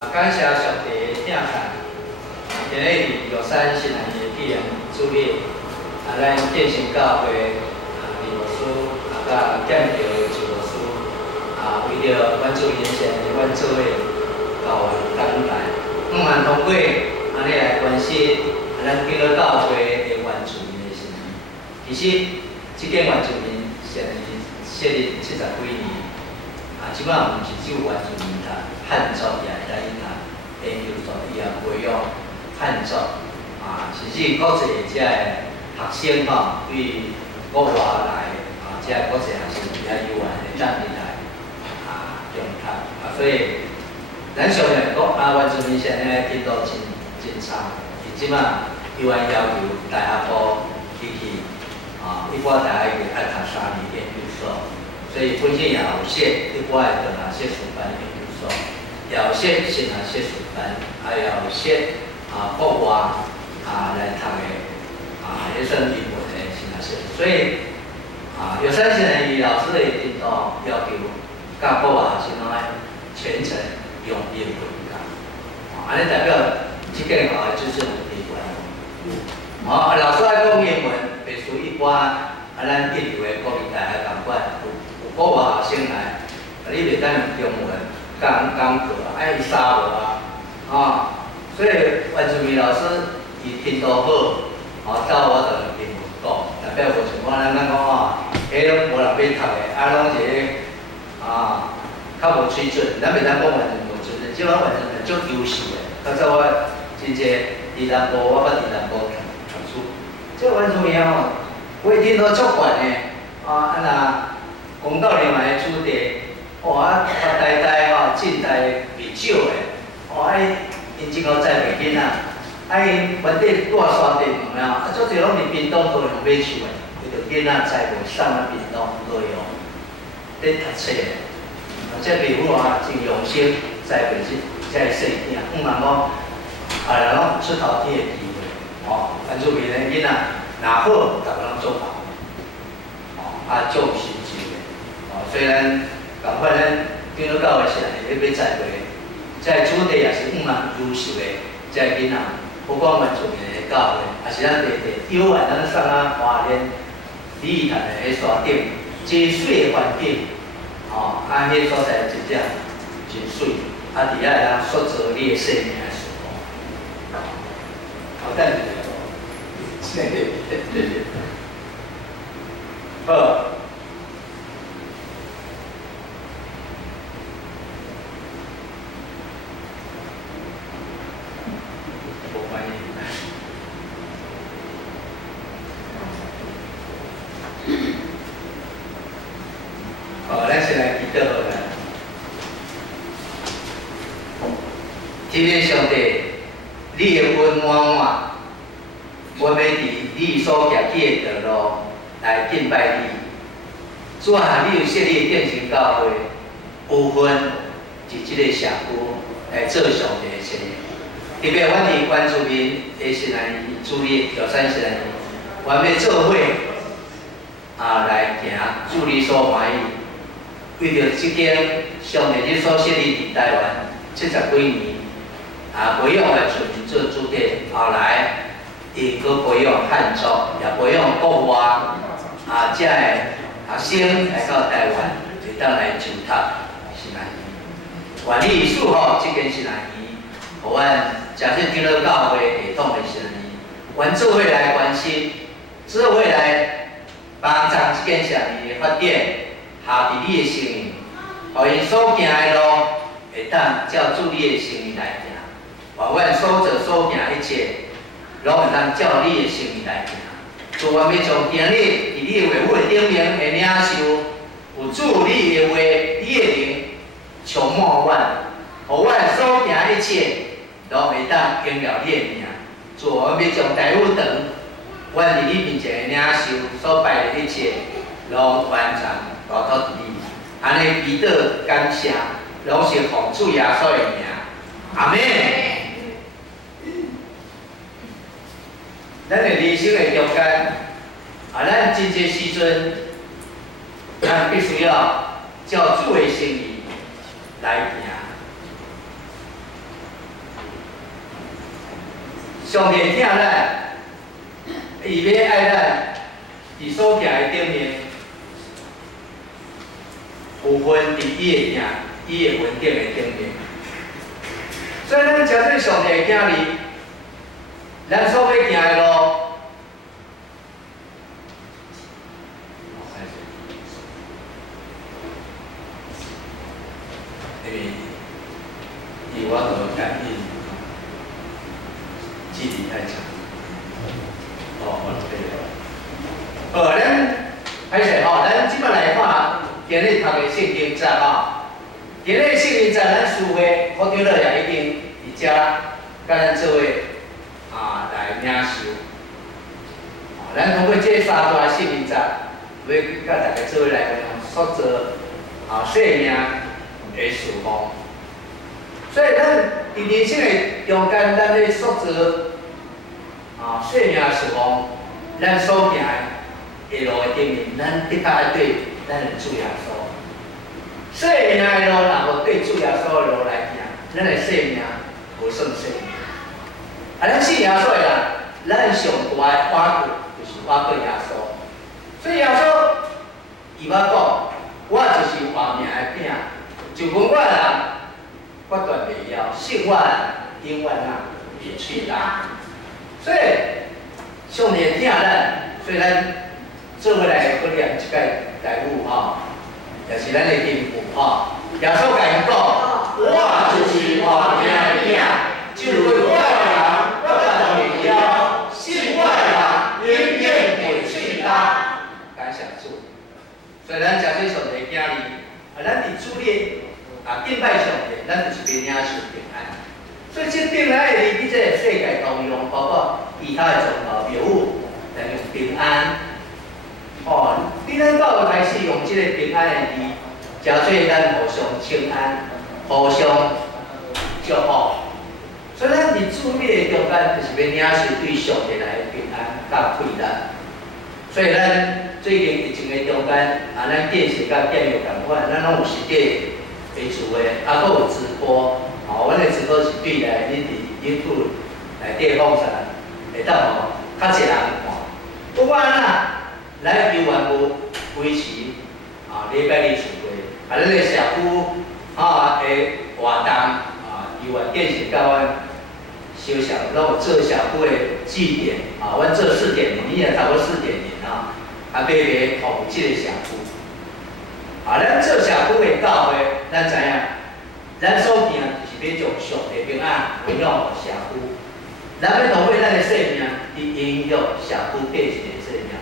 感谢上帝的疼爱，今日玉山新来的纪念主日，咱建成教会李牧师甲剑桥的周牧师为着阮主人先的阮做伙教会感恩，万通过安尼来关心咱基督教会的原住民的心。其实，即间原住民现设立70几年，即摆毋是只有原住民读，汉族也会来读。 研究所伊也培养汉族甚至国际遮个学生对国外来遮个国际学生比较有缘会当入来中读所以咱相信讲原住民现在进度真差，伊即摆有缘要求大学部去一般大学爱读3年研究所，所以本身也有写一般的哪些书班研究所。 也有些先学些书班，还有些国外来读的也算英文的先学，所以有三些人以老师的引导要求，甲国外学生全程用英文教，安尼代表这间学校就是有地位。老师爱讲英文，袂输一般咱一流的国立大学同款，有国外学生来，你袂当用中文。 讲课爱沙无所以原住民老师伊听导好，教我就英文讲，代表无像我咱讲拢无人要读的，拢一个较无水准，咱袂当讲原住民无水准，即摆原住民足优秀的。较早我真济伫南部，我捌伫南部读书，即原住民规定都足悬的公道人来主题。 发呆进台袂少的，因真好栽培囡仔，因原地住山顶有影，足侪拢伫屏东都用买厝的，为着囡仔栽培送到屏东都用，咧读册的，即父母真用心栽培这细囝，毋通讲人拢出头天的机会，原住民的囡仔若好，逐个拢做好，做心机的，虽然。 共款咱基督教的是会要栽培，在主地也是优秀的，在囡仔，不管原住民的教会，也是咱地有缘咱送花莲礼仪坛的迄山顶，真水的环境，迄所在真正真水，伫遐咱塑造你的生命的时候，等一下，好。 咱先来祈祷好了。今天上帝，你的恩满满，我们伫你所行起的道路来敬拜你。主啊，你有设立建成教会，部分是这个社区来做上帝的事。特别阮伫原住民的新来主日玉山新来，阮要做伙来行主你所欢喜。 为着即间上帝你所设立伫台湾70几年，培养原住民做主体，后来伊阁培养汉族，也培养国外遮个学生来到台湾，会当来就读新南医。愿你祝福即间新南医，互阮诚信基督教会系统的新南医，阮做伙来关心，做伙来帮助即间新南医的发展。 下伫你的生命，互因所行的路会当照主你的生命来行，把阮所做所行一切，拢会当照你的生命来行。主，阮要从今日伫你的话语顶面会领受，有主你的话，你的灵充满阮，互阮所行一切，拢会当荣耀你的名。主，阮要从大有堂，阮伫你面前的领受所拜的一切，拢完成。 交托伫你，安尼祈祷感谢，拢是奉主耶稣的名，阿门。咱的人生的中间，咱真济时阵，咱必须要照主的心意来行。上帝疼咱，伊要爱咱，伫所行的顶面，有分伫伊的行，伊的稳定的顶面。所以咱真做上帝的囝儿，咱所要行的路，因为伊我都感应，距离太长。我对了。咱歹势吼，咱即摆来看今日读的圣经节吼。今日圣经节咱书会科长乐也已经伫遮，甲咱做伙来领受。咱通过这三段圣经节，要甲大家做伙来塑造生命的事奉。所以咱伫人生的中间，咱咧塑造生命的事奉，咱所行的路的顶面，咱的确爱对咱的主耶稣。生命的路若无对主耶稣的路来行，咱的生命无算生命。咱信耶稣的人，咱上大的瓦骨就是瓦过耶稣。所以耶稣伊捌讲，我就是活命的饼，就问我的人，我断袂了；信我的人，永远袂去啦。所以上帝疼咱，所以咱做伙来去念即个题目吼。也是咱的天父吼，耶稣甲因讲，我就是活命的饼，就问我的人，我断袂了；信我的人，永远袂去啦。感谢主，所以咱真做上帝囝儿，咱伫主里敬拜上帝，咱就是要领受平安。所以这平安的伫这个世界当中，包括其他的宗教庙宇，来用平安。伫咱教会开始用即个平安的字，真做咱互相请安，互相祝福。所以咱伫主里的中间，就是要领受对上帝来的平安甲快乐。所以咱最近疫情的中间，咱电视甲电视共款，咱拢有实体的聚会，搁有直播。阮的直播是对来恁伫 YouTube 内底放上，会当较侪人看。不管哪。咱游园部维持礼拜日聚会，咱个社区的活动游园电视甲阮小小拢有做社区的据点阮做4.0，你也差不多4.0慢慢统即个社区。咱做社区的教会，咱知影，咱所行就是要将上帝平安分享互社区，咱要通过咱的生命去影响社区底一个生命。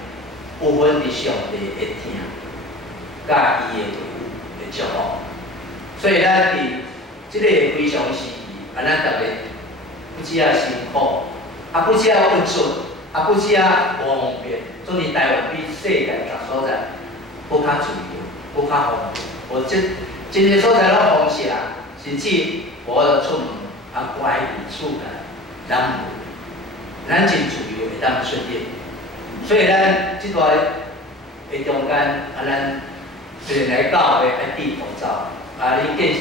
有份伫上帝的听，甲伊的队伍的祝福，所以咱伫即个非常时期，咱逐个不只啊辛苦，不只啊运输，不只啊无方便，总之台湾比世界各所在搁较自由，搁较方便。我真个所在拢封城，甚至无得出门，乖伫厝内，咱真自由会当顺利。所以咱即段的中间，咱虽然来教会爱戴口罩，你见成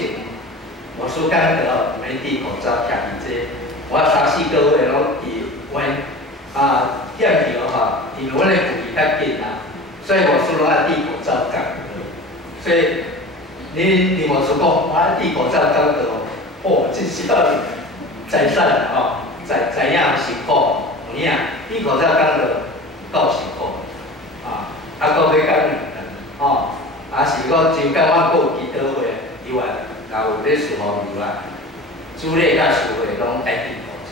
无数讲到免戴口罩，徛伫这，我3、4个月拢伫阮店条因为阮的距离较近所以我说拢爱戴口罩讲。所以你无说讲，我爱戴口罩讲到，真是在善知影辛苦，有影戴口罩讲到。够辛苦搁要讲2顿是讲真甲阮有祈祷会以外，也有咧事奉以外，主礼甲事会拢爱戴口罩。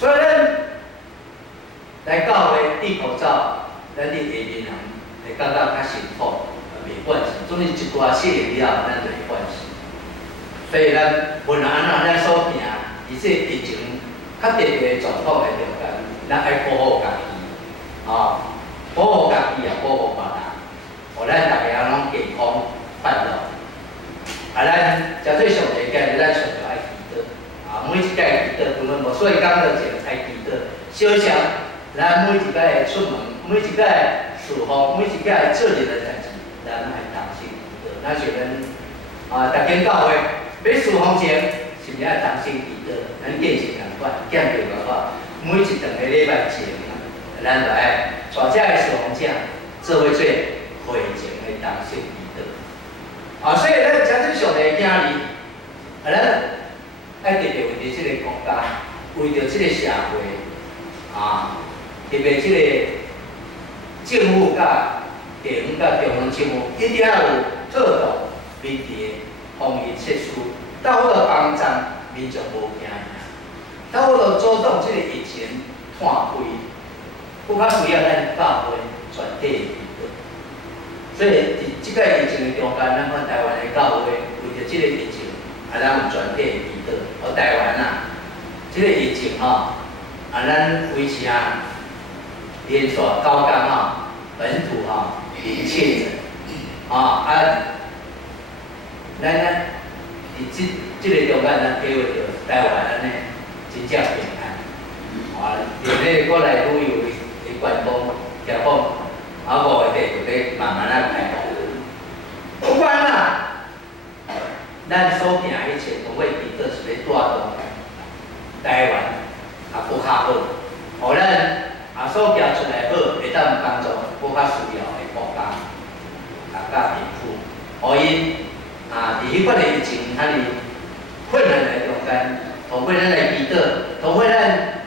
所以咱来教会戴口罩，咱伫下面人会感觉较辛苦，袂惯势。总之一寡适应了，咱就会惯势。所以咱无论安怎，咱所行，而且疫情较特别的状况的中间，咱爱保护家己。保护家己也保护别人，互咱大家拢健康快乐。咱诚做上帝今日咱上着爱祈祷，每一届祈祷，根本无所以讲到一个爱祈祷。小想咱每一届出门，每一届事奉，每一届做任何代志，咱爱同心祈祷。咱像咱大间教会要事奉前，是毋是爱同心祈祷？咱见识人。款，减掉个话，每一两个礼拜前，咱就爱带这个死亡者做伙做会前的同性仪式。所以咱真正上帝囝儿，咱爱特别为着这个国家，为着这个社会，特别这个政府甲地方甲中央政府一定要有做到密切防疫措施，到好个帮助民众无惊吓，到好个阻挡这个疫情摊开，更较需要咱教会全体的祈祷。所以伫即个疫情的中间，咱看台湾的教会为着这个疫情，咱有全体的祈祷。台湾这个疫情咱维持连续9天本土零确诊，咱伫这个中间，咱体会到台湾真正平安。连国内旅游的观光业方，5个地就要慢慢开放。不管咱所行一切，都会祈祷是要带动台湾更较好，互咱所行出来好，会当帮助更较需要的国家甲贫富，互因伫迄款的疫情困难的中间，透过咱来祈祷，透过咱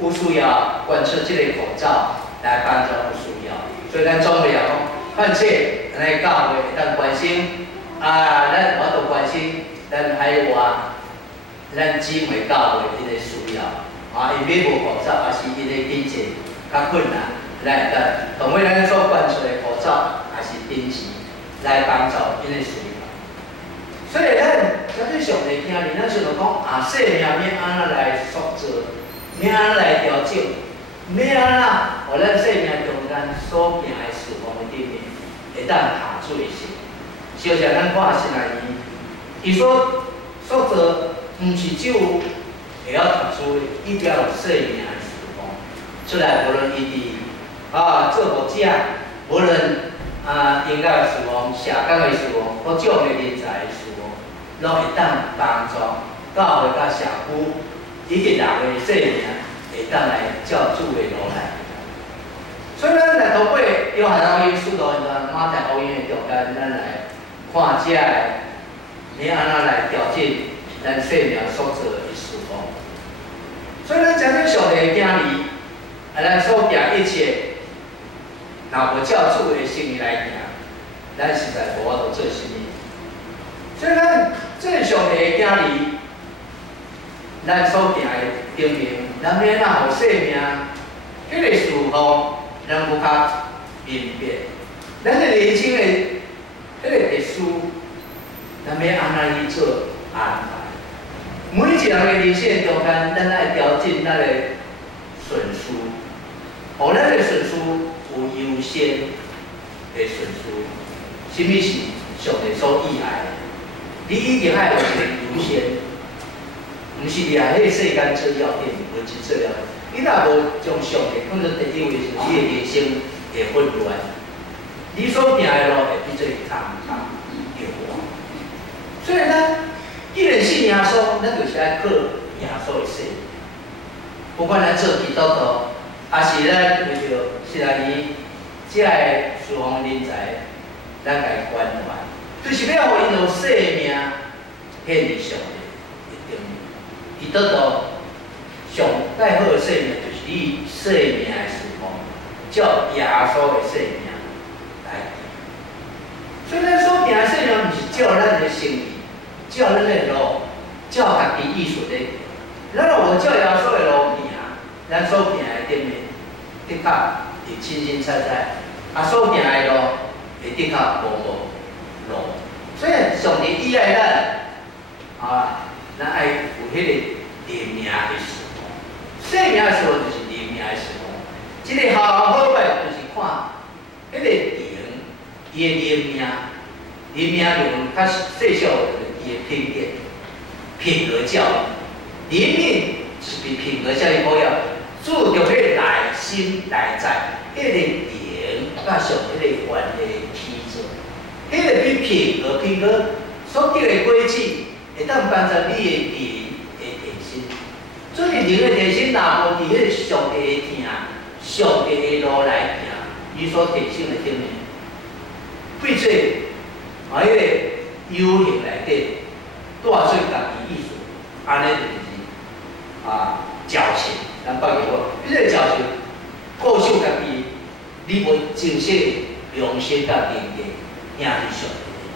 有需要捐出这个口罩来帮助有需要。所以咱总不了讲，况且咱的教会会当关心咱我都关心咱海外咱姊妹教会因的需要因买无口罩，还是因的经济较困难，咱会当同为咱所捐出的口罩，还是定期来帮助因的需要。所以咱真正上帝囝儿，咱想着讲生命要安怎来塑造，要安怎来调整，要安怎互咱生命中间所行的事奉的顶面会当下做成。就像咱看新来伊，伊所做，毋是只有会晓读书的，伊定有生命的事奉出来，无论伊伫做木匠，无论音乐的事奉、社工的事奉、各种的人才的事奉，拢会当帮助教会甲社区以及人的生命会当来照主的路来。所以咱来透过约翰福音、使徒行传、马太福音的中间，咱来看这个要安怎来调整咱生命所做的事奉。所以咱真正上帝的囝儿，咱所行一切，若无照主的心意来行，咱实在无法度做甚物。所以咱做上帝的囝儿，咱所行的顶面，咱要哪互生命迄个事奉，咱更较明白。咱的人生的迄个特殊，咱要安怎去做安排？每一人的人生中间，咱爱调整咱的顺序，互咱的顺序有优先的顺序。什么是上帝所喜爱的？你一定爱有一个优先，毋是掠迄个世间做要紧，无一做了。你若无将上帝放做第一位时，你的人生会混乱。你所行的路会变做长摇晃。所以咱既然信耶稣，咱就是爱靠耶稣的生命。不管咱做基督徒，还是咱为着是来伊这个侍奉人才，咱家关怀，就是要互因有生命献给上帝的顶面。基督徒上最好的生命，就是你生命的侍奉，照耶稣的生命来。所以咱所行的生命，毋是照咱的心意，照咱的路，照家己意思的。咱若无照耶稣的路行，咱所行的顶面，的确会清清彩彩；所行的路，会的确无路。所以上帝依赖咱，咱爱有迄个灵命的事奉。生命的事奉就是灵命的事奉。即个好歹就是看迄个灵，伊的灵命，灵命用较细小伊的品格、品格教育。灵命是比品格教育好要注重迄个内心内在，迄个灵甲上迄个关系起作。迄个比品格所得的果子，会当帮助你的灵的提升。所以人的提升，若无伫迄个上帝的听、上帝的路来行，伊所提升的顶面，对做迄个有形内底带出家己意思，安尼就是矫情。咱发觉无？你个矫情，固守家己，你无正式良心甲人格，行是上帝的路。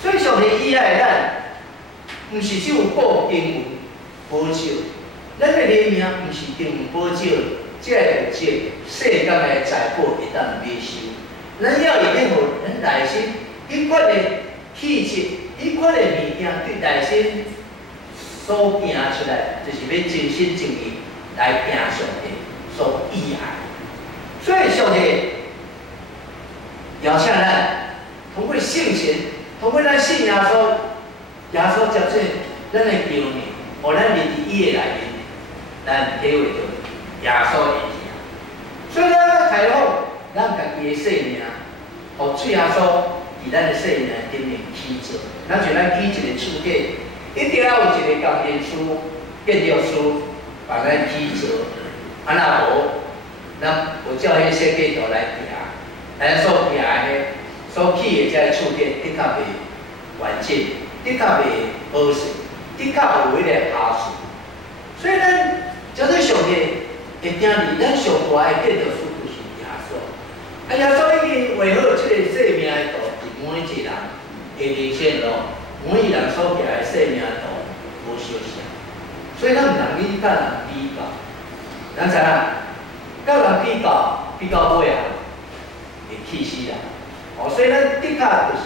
所以上帝依赖咱，毋是只有报经文保守。 咱的人命毋是定保证，才会有这世间的财宝会当买收。咱要会免互咱内心迄款的气质、迄款的物件对内心所行出来，就是要真心真意来行上帝所意爱。所以上帝邀请咱通过信心，通过咱信耶稣，耶稣接受咱的救命，互咱入伫伊的内面。 咱体会到耶稣的听，所以咱开放咱家己的生命，互主耶稣伫咱的生命顶面起作。咱像咱起一个厝底，一定要有一个工程师、建筑师帮咱起作。啊，若无，咱有照迄设计图来行，咱所行的、所起的这厝底，的确袂完整，的确袂好势，的确有迄个瑕疵。所以咱。 叫做上帝会听你，咱上大的建筑师就是耶稣。啊，耶稣已经画好这个生命的图，是每一个人的人生路，每一个人所行的生命的图无相像。所以咱毋通去甲人比较，咱知影，甲人比较，比较尾啊，会气死人。哦，所以咱的确就是，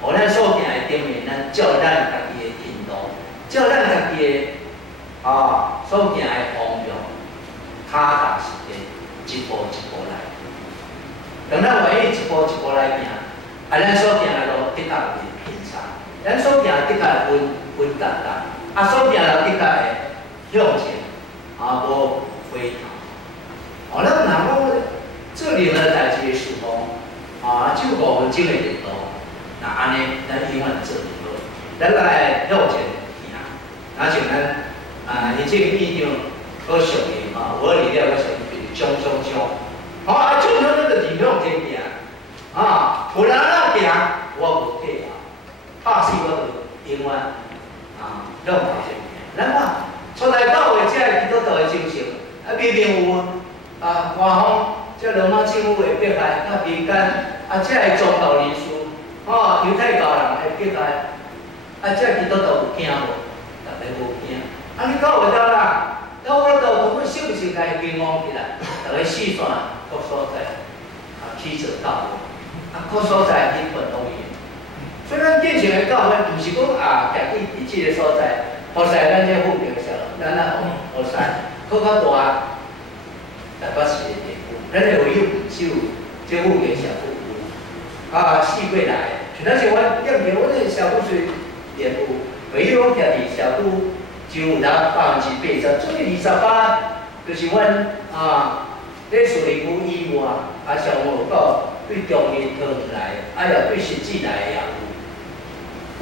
互咱所行的顶面，咱照咱家己的程度，照咱家己的。 所行的方向，踏踏实实，一步一步来。当咱愿意一步一步来行，咱所行的路的确会偏差，咱所行的确会稳当当，所行的的确会向前，无回头。咱毋通讲做任何代志的时候，只有5分钟的热度，那安尼咱永远做唔好。咱来向前行，像咱。 你这个意向好上的我理了个上就是冲，冲那个地向前行，有人行，我无退后，打死我就永远向前行。咱看从来到尾这基督徒的精神，明明有寒风，这罗马政府会迫害，民间这个宗教人士，犹太教人会迫害，这基督徒有惊无？大家无惊。 你到会到啦，到我到通过信心来平安起来，大家四散各所在，起做教会，各所在去vận动员。所以咱建成的教会，毋是讲家己伫即个所在，好使咱这附近小，咱好使，更较大台北市的地区，咱的会有只有这附近小区有，四过来，像咱像阮踮伫阮的小区区业务，会有徛伫小区。 就有达80%，所以28就是阮咧树林区以外，上无到对中日桃园来，也对实际来的也有。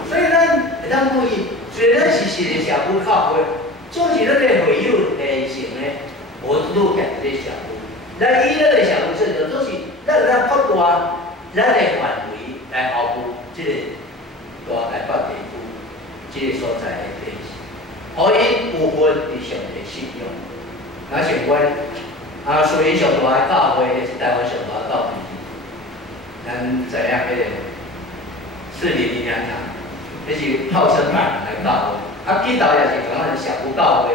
所以咱会当注意，虽然咱是一个社区靠会，总是咱的会友连成咧，无愈行一个社区。咱以咱的社区制度，总是咱扩大咱的范围来服务即个大台北地区即个所在的地区。 互伊有份伫上帝信仰，像阮虽然上大的教会，也是台湾上大的教会，咱知影迄个400年堂，迄是号称万人的教会。起头也是讲咱社区教会，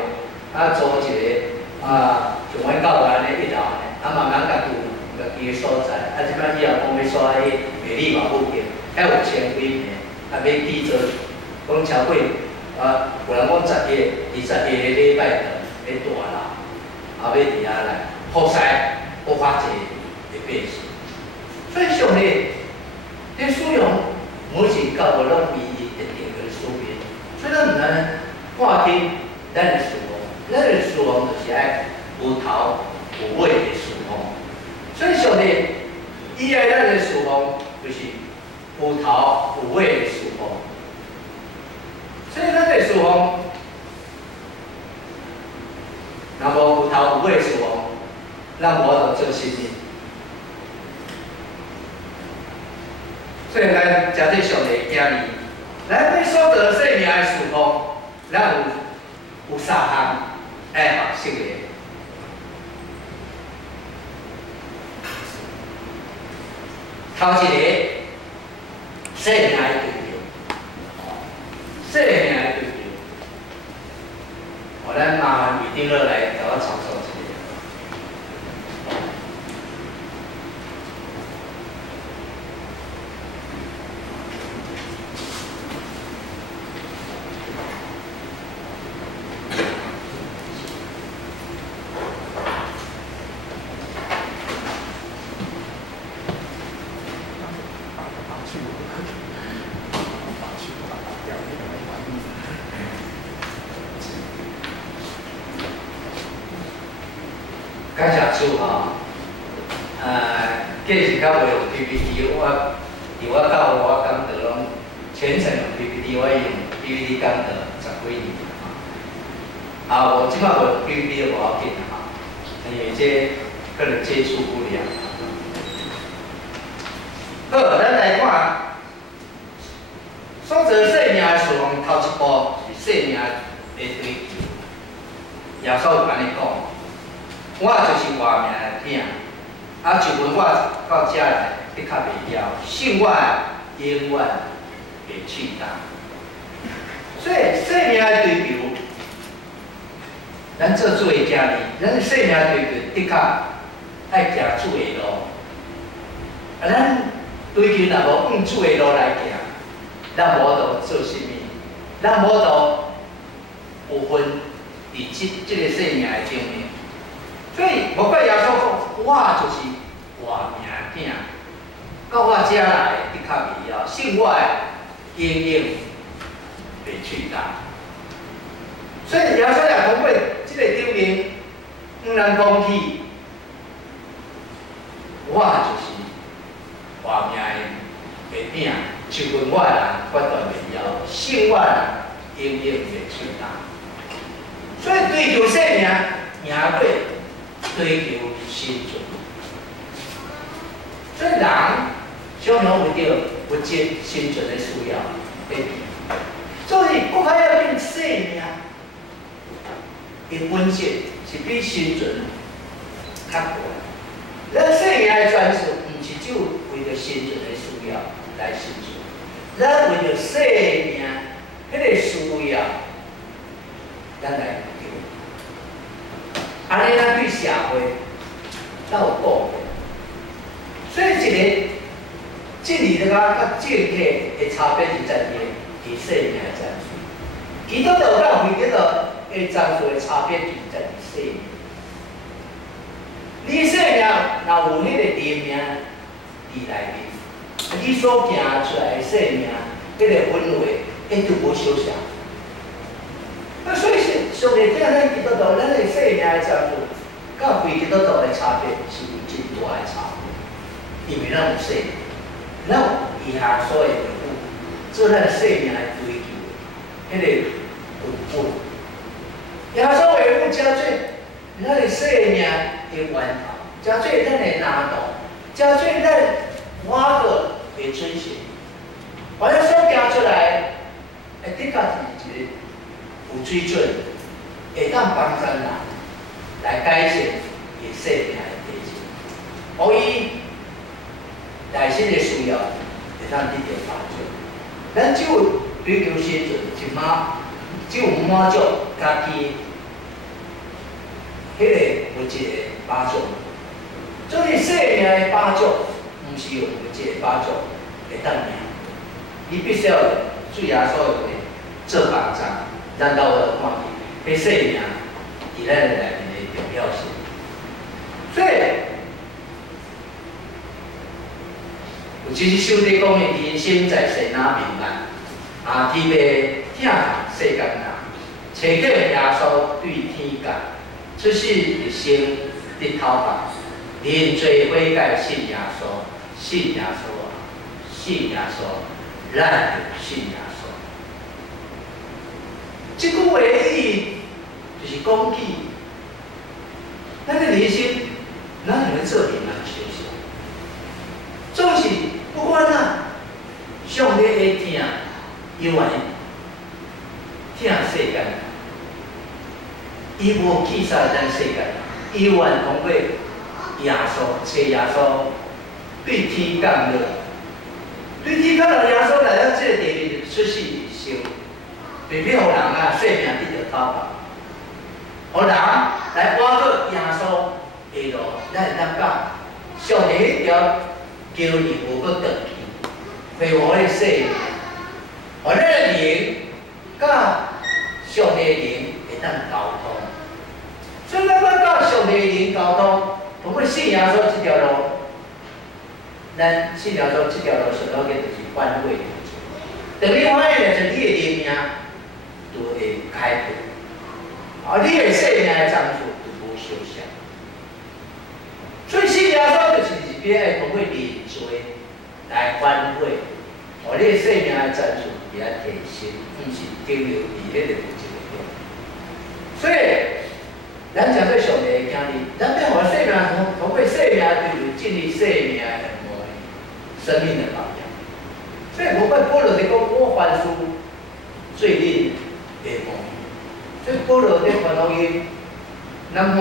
做一个像阮教会安尼一头安尼，慢慢家己有家己的所在。即摆以后讲要刷迄美丽华附近，还有1000几平，要起做讲超过。 有人讲10个、20个礼拜堂咧大楼，要伫遐来服侍、不发济的百姓。所以上帝咧使用每一教会拢比伊特定的使命，所以咱毋能看轻咱的侍奉，咱的侍奉就是爱有头有尾的侍奉。所以上帝以爱咱的侍奉就是有头有尾的侍奉。 所以咱的侍奉，会使我让我做生命。所以咱真正上帝今日，咱要所做生命的事奉，咱有三项爱学习的。头一个，生命的追求，生命的追求。咱麻烦余丁乐来给我操作一下。感谢主哈，计是较袂用 PPT， 我到我讲堂拢全程用 PPT， 我用 PPT 讲堂10几年啊，我即摆无用 PPT 就无要紧哈，因为这可能接触不良。好，咱来看，所做生命的事奉头一步是生命的追求。耶稣有安尼讲。我就是活命的饼，就问我到遮来，你较袂晓，信我永远袂去当。所以生命的追求，咱做主的家己，咱生命的追求的确爱行主的路。咱追求若无按主的路来行，咱无度做啥物，咱无度有份伫即个生命的顶面。所以，无怪耶稣讲，我就是活命饼，到我遮来，的确袂晓，信我的永远袂去当。所以耶稣也通过即个顶面，毋能讲起，我就是活命的饼，就问我的人绝对袂晓，信我的人永远袂去当。所以追求生命，赢过。追求生存，所以人常常为着物质生存的需要，所以国家要变生命的本质是比生存较悬。咱生命的专属，毋是只有为着生存的需要来生存，咱为着生命迄个需要，咱来。安尼咱对社会才有贡献。所以一个真理的甲政客的差别是在于伫生命的战术。基督徒甲非基督徒的战术的差别就是在于生命。你生命若有迄个灵命伫内面，你所行出来的生命，迄个氛围，就无相像。所以上帝叫咱基督徒，咱的生命的战术，甲非基督徒的差别是有真大的差别。因为咱有生命，咱有以下所有的物，做咱生命的追求，迄个根本。以下所有的物，加做咱的生命的源头，加做咱的难度，加做咱活个的追求。我咱所行出来，的确是一个。有水准，会当帮助人来改善伊生命的体质，互伊内心的需要会当得到帮助。咱只有追求生存，只有满足家己迄个物质的帮助。所以生命的帮助，毋是用物质的帮助会当赢，你必须要主耶稣的做帮助。咱到我看见，迄生命伫咱内面的重要性。所以，有一首诗讲的：“人生在世哪平安，天袂疼世间人。找见耶稣对天讲，出世一生日头白。人做悔改信耶稣，信耶稣啊，信耶稣，咱就信耶稣。”这句话的意义就是讲起，伊无去杀咱世界，伊愿通过耶稣，找耶稣对天降落，对天降落耶稣来到这个地面出世时，并非互人啊生命得到讨伐，互人来挖到耶稣的路，咱会当讲上帝迄条桥义无搁断去，恢复咱的生命，互咱的灵甲上帝的灵会当交通。所以咱要甲上帝的灵交通，通过信耶稣这条路，咱信耶稣这条路上头嘅就是反悔。等你反悔了，就你的灵命就会开阔，你的生命的长处就无受伤。所以信耶稣就是要通过认罪来反悔，互你的生命的长处也提升，毋是停留伫迄个一个。所以，咱讲对上帝的经历，咱要互生命通过生命就是建立生命的模样，生命的榜样。所以无怪保罗在讲，我凡事最令的模样。所以保罗在传福音，咱看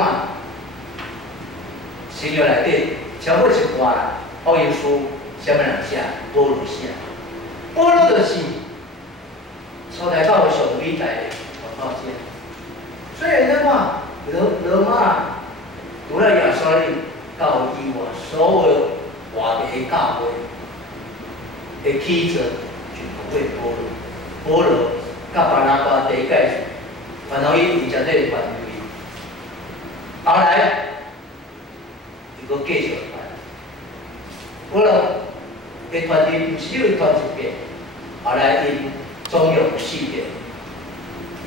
新约内底超过一半福音书，啥物人写？保罗写。保罗就是初代教会上伟大的传道者。所以咱看罗马除了耶路撒冷教会以外，所有外地的教会的起者就通过保罗。保罗甲巴拿巴第一届传福音20个团队，后来伊佫继续传。保罗的团队毋是因为传一遍，后来因总共有4遍，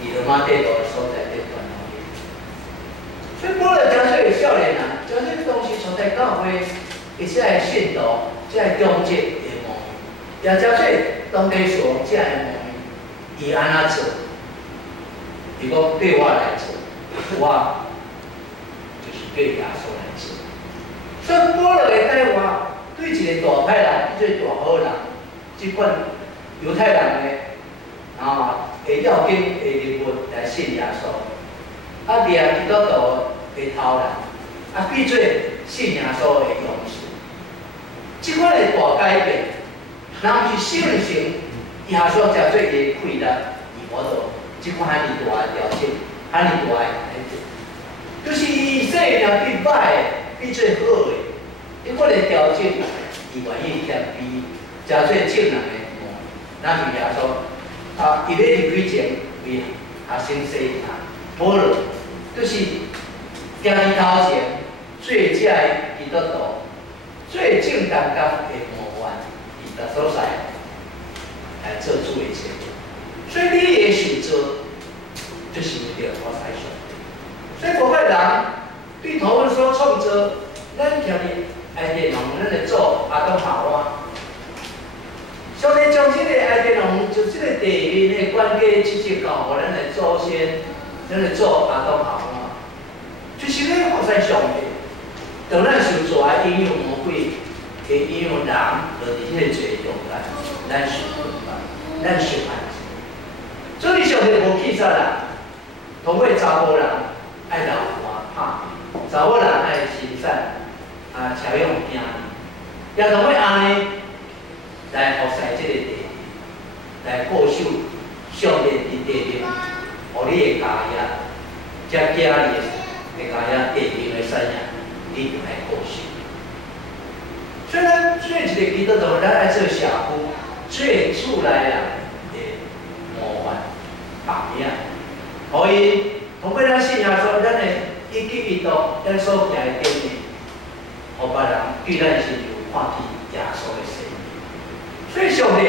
伫罗马帝国的所在咧传福音。所以保罗真侪的少年人，真侪当时初代教会一些的信徒，即个忠贞的模样，也真侪当地所即个模样，伊安怎做？伊讲对我来做，我就是对耶稣来做。所以保罗的对话，对一个大歹人，即个大好人，即款犹太人的的要紧的人物来信耶稣，掠基督徒的头人，变做信耶稣的勇士。即款的大改变，人是信成耶稣才做伊的气力，而无做即款遐尼大的调整，遐尼大的改变，就是伊生命变歹的变做好的，即款的调整，伊愿意谦卑，才做正人的模。咱是耶稣。伊要入去前为学生洗他，保罗就是行伊头前最佳的基督徒，最正当的模范，伊逐所在来做主的前途。所以你的受造就是为着我才上帝。所以各个人对头文所创造，咱徛伫爱电农，咱的祖阿当夏娃。上帝将这个爱电农，就这个地面的关键直接交互咱的祖先，咱的祖阿当夏娃，就是咧服侍上帝。当咱受做爱引诱魔鬼，去引诱人落伫迄个罪中间，咱受捆绑，咱受限制。所以上帝无气杀人，通过查甫人爱流汗拍，查某人爱行善，超用惊，也通过安尼。来服侍这个地，来固守上帝伫地面，互你的家业，才家己的家业地面的产业，你就来固守。所以咱做一个基督徒，咱爱做社区最厝内人的模范榜样，可以通过咱信仰说，咱的一举一动，咱所行的顶面，互别人对咱是有看起耶稣的生命。所以上帝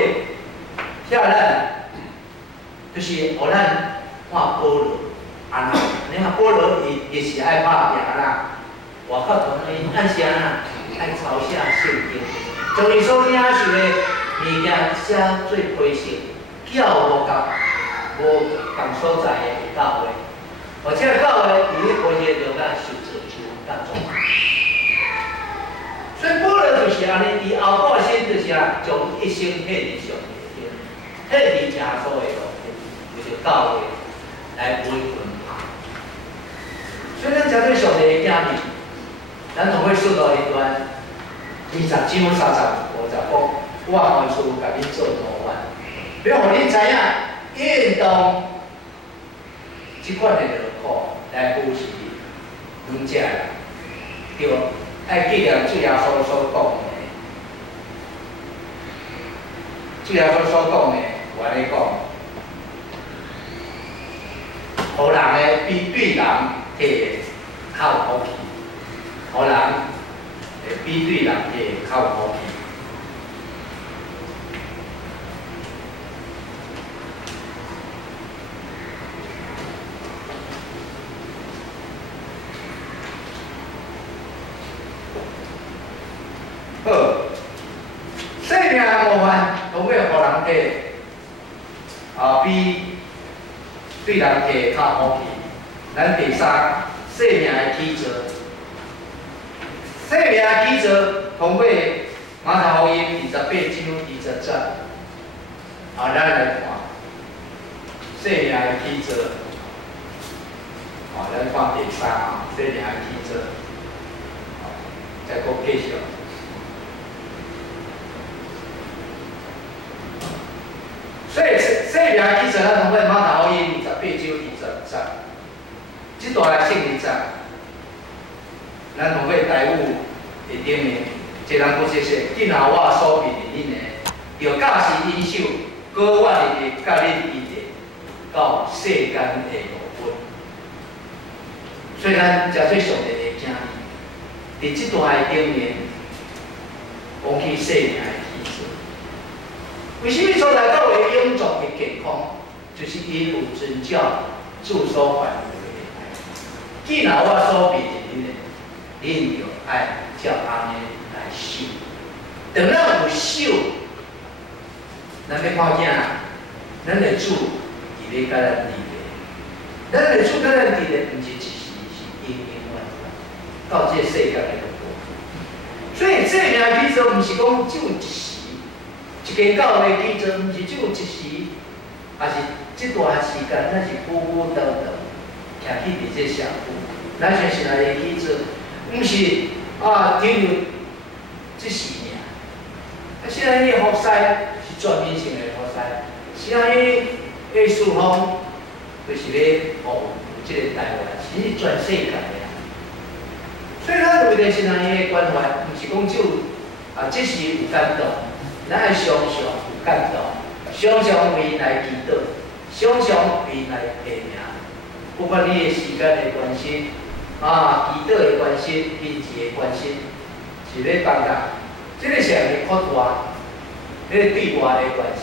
遐咱，就是互咱看保罗安怎？你看保罗伊是爱拍拼啦，外口同伊按啥啦？爱抄写圣经，将伊所领受的物件写做批示，叫无共所在的教会，或者教会伊咧批示中间受造就当中。所以保罗就是安尼，伊后半生就是将一生献伫上帝，献伫耶稣的路，就是教会来为分派。年，咱同会数到一段20张、30、50个，我换厝甲恁做图案，要互恁知影运动即款的劳苦来扶持阮遮人，对，爱记念主耶稣所讲的。主耶稣所讲的，我安尼讲，互人的比对人摕较有福气，互人会比对人摕较有福气。好，生命无烦，拢要互人摕比对人摕较好去。咱第三，生命的起造，生命的起造，通过马太福音28章20节，咱来看生命的起造。咱看第三生命的起造，再搁继续。所以生命的起造，咱通过马太福音28章20节，这段的圣经节，咱通过台语会顶面，一人不说说，今后我所面的恁的，着驾驶因手，过我日甲恁一直到世间的无分。所以咱真做上帝的囝儿，伫这段的顶面，讲起生命的起造。为什么所来到的永续的健康，就是因有遵照主所吩咐的爱。既然我所面的恁的，恁就爱照安尼来守。当咱有守，咱要看见咱的主伫咧甲咱伫咧，咱的主甲咱伫咧，毋是一时，是永永远远到这世界的路。所以生命的起造，毋是讲只有一时。一个教会起造，毋是只有一时，也是这段时间，咱是久久长长，徛起伫这社会，咱像是来的起造，毋是停留一时尔。现在迄个福师是全面性的福师，现在迄个四方就是要服务这个台湾，是全世界的。所以咱为着是咱迄个关怀，毋是讲只有即时有感动。咱爱常常有感动，常常为来祈祷，常常为来祈命。不管你的时间的关系，祈祷的关系，经济的关系，是咧帮人。这个是会扩大，迄个对外的关系，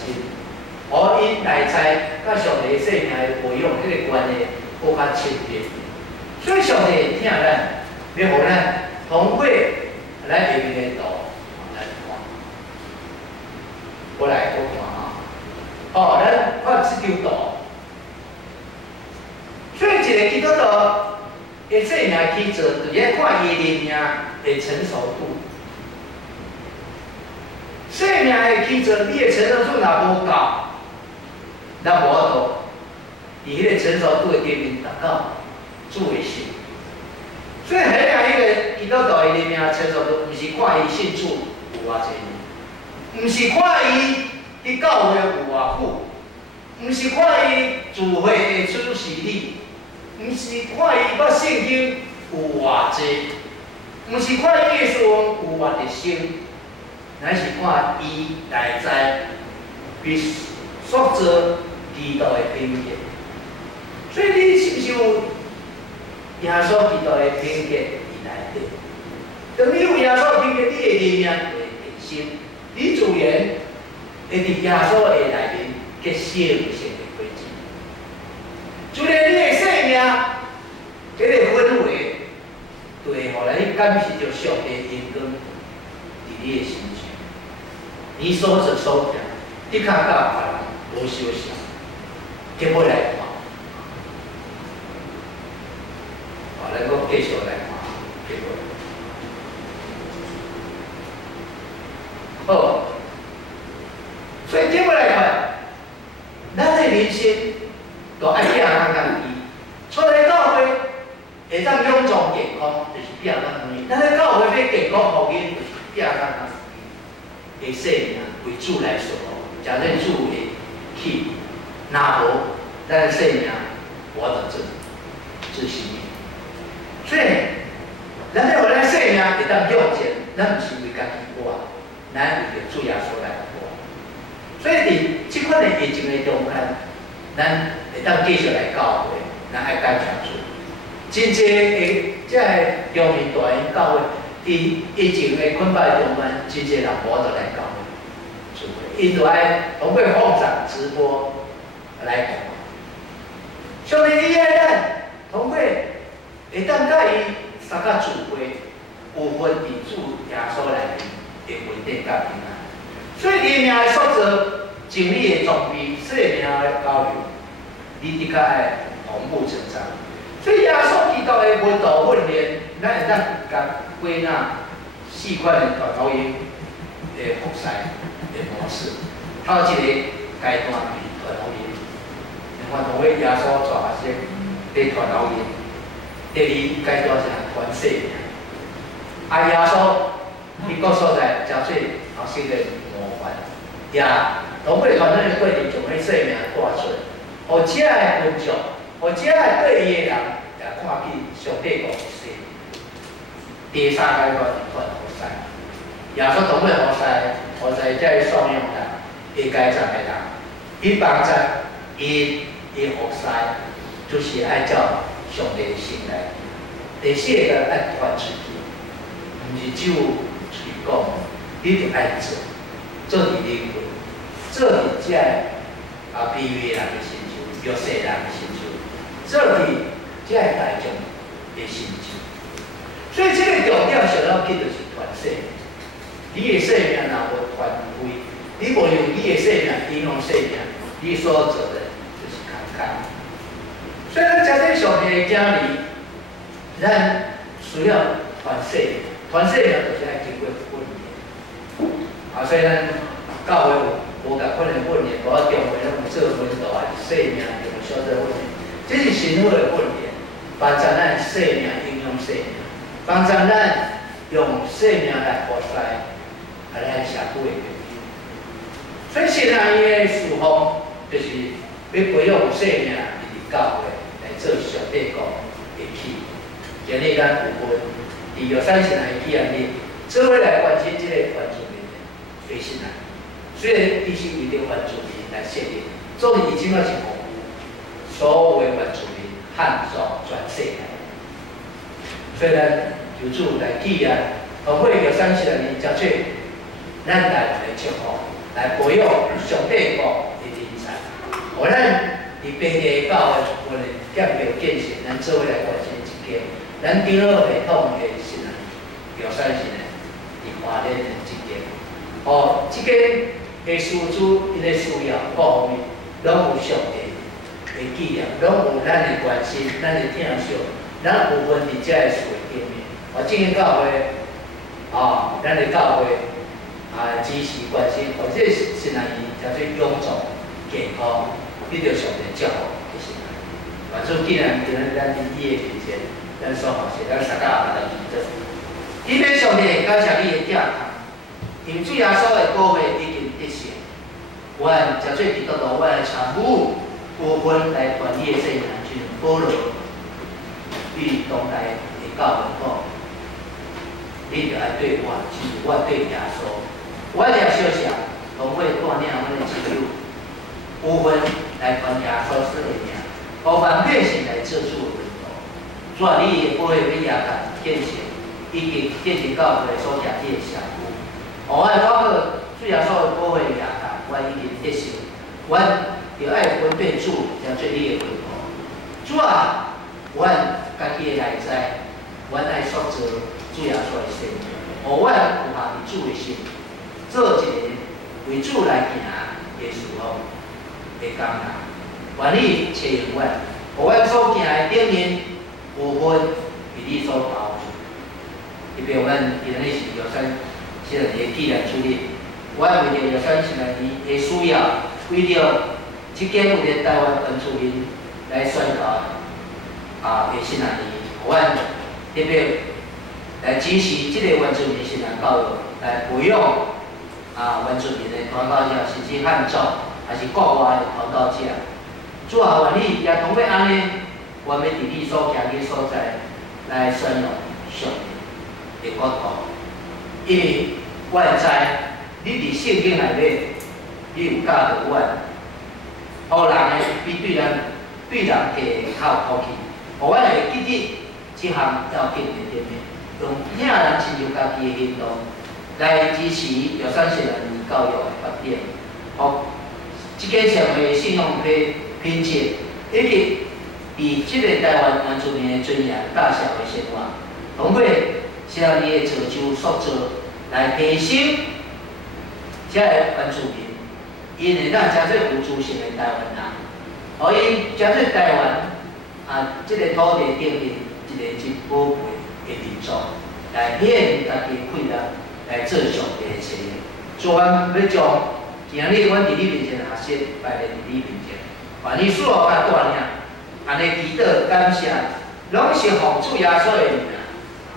互因内在甲上帝生命的培养，迄个关系更较亲密。所以上帝听咱，要互咱通过咱下面的道。我来看咱看这条道，所以一个基督徒的生命起造，就要看伊的命的成熟度。生命的起造，你的成熟度若无够，咱无法度伫迄个成熟度的顶面达到主的心。所以迄样迄个基督徒的命成熟度，毋是看伊信主有偌济年。毋是看伊伫教会有偌久，毋是看伊聚会会出事理，毋是看伊捌圣经有偌济，毋是看耶稣有偌热心，乃是看伊内在被塑造基督的品格。所以你是毋是有耶稣基督的品格伫内底？当你有耶稣品格，你的灵命会更新。你自然会伫耶稣的内面结生命的果子。就连你的生命，这个氛围，就会互咱去感受到上帝的恩光伫你的心上。你所做所行，的确甲别人无相像。结果来看，咱搁继续来看结果。好，所以结果来看，咱的人生都爱健康健康。出来教会会当永壮健康，就是真正主的去，若无咱生命活到这是命。所以，咱要咱生命会当向前，咱毋是为家己活，咱为着主耶稣来活。所以伫即款的疫情的中间，咱会当继续来教会，咱爱感谢主。真济的即个中年大英教会，伫疫情的困败中间，真济人无得来教会，因就爱通过网上直播来讲。上帝伊爱咱通过会当甲伊三甲聚会，有分伫主耶稣内面的稳定甲平安。所以生命的塑造，就你的装备，生命的教育，你的确爱同步成长。所以耶稣基督的文道训练，咱会当甲归纳4款的传福音的服侍的模式。头一个阶段是传福音，看同为耶稣带学生在传福音。第2阶段是传生命。耶稣伊各所在真做学生的模范，也通过传统的过程，将迄生命带出，互遮的民众。互遮个对伊的人也看见上帝国的生命。第3阶段是传福师，耶稣通过福师才会送养人，会改造的人，伊帮助伊福师，就是爱照上帝的心来。第4个爱传出去，毋是只有嘴讲，你着爱做，做伫灵魂，做伫遮个卑微人的心处，弱势人的心处。做伫遮个大众的心智，所以这个重点上要紧就是传生命。你的生命若无传开，你无用你的生命影响生命，你所做的就是空空。所以咱真正上帝的子女，咱需要传生命，传生命就是爱经过训练。所以咱教会无甲训练，无中会拢有做文道啊，生命用小做训练。这是神好的训练，帮助咱生命影响生命，帮助咱用生命来活塞，来社会的平衡。所以神啊，伊的事奉就是要培养生命伫教会来做上帝国的起。今日咱有分第23神的起案日，做伙来完成这个原住民的神啊。虽然伊是为着原住民来设立，做的已经要是服务所有的原住民汉族全世界。所以咱求主来纪念，通过23神的日，接取咱来祝福，来培养上帝国的人才，互咱伫本地教会训练、建构、建设，咱做伙来完成一件咱长老系统的神啊23神的伫华联的一件。即个的师主因的需要各方面，拢有上帝的纪念，拢有咱的关心、咱的疼惜，咱有分伫遮个事的顶面。正经教会，咱的教会支持关心，或者神啊伊叫做永壮健康，得到上帝祝福的神啊。反正既然咱伫伊的面前，咱所学习，咱大家来记得。因为上帝感谢你的疼痛。因为主耶稣的保护已经得胜，阮真做基督徒，阮来参与部分来传你的生命，像保罗与当代的教会讲，你着爱对我，就是我对耶稣，我了小小，同会锻炼阮的肌肉，部分来传耶稣的名，互万百姓来做主的道。主啊，你的保护你也甲建设，已经建成教会所建立的社区。我包括主耶稣的保护也大，我已经得胜，我着爱分辨主，才做你的吩咐。主啊，我家己的内在，我爱塑造主耶稣的生命，互我有下伫主的心，做一个为主来行的事奉的工人。愿你采用我，互我所行的领域有分被你所包住。特别阮今日是23神的纪念主日，我为着23神的的需要，为着即间有个台湾原住民来宣告的神的日，我特别来支持即个原住民神的教育，来培养原住民的传道者，甚至汉族，还是国外的传道者，主啊，愿你也同要安尼，我们伫你所行的所在来宣扬上帝的国度，因为我会知你伫圣经内底，你有教导阮，互人的比对人加较有福气，互阮会记得即项要紧的点的，用领人亲像家己的行动来支持药山社人教育的发展，互即个社会信用品质，以及伫即个台湾原住民的尊严甲社会生活，通过社里的造就塑造来提升遮个原住民，因会当真做有自信的台湾人，互因真做台湾即个土地顶面一个真宝贝的民族，来体现家己的快乐，来做上帝的事业。所以，阮要将今日阮伫你面前学习摆在伫你面前，愿你所有甲带领，安尼祈祷感谢，拢是奉主耶稣的名，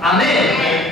阿门。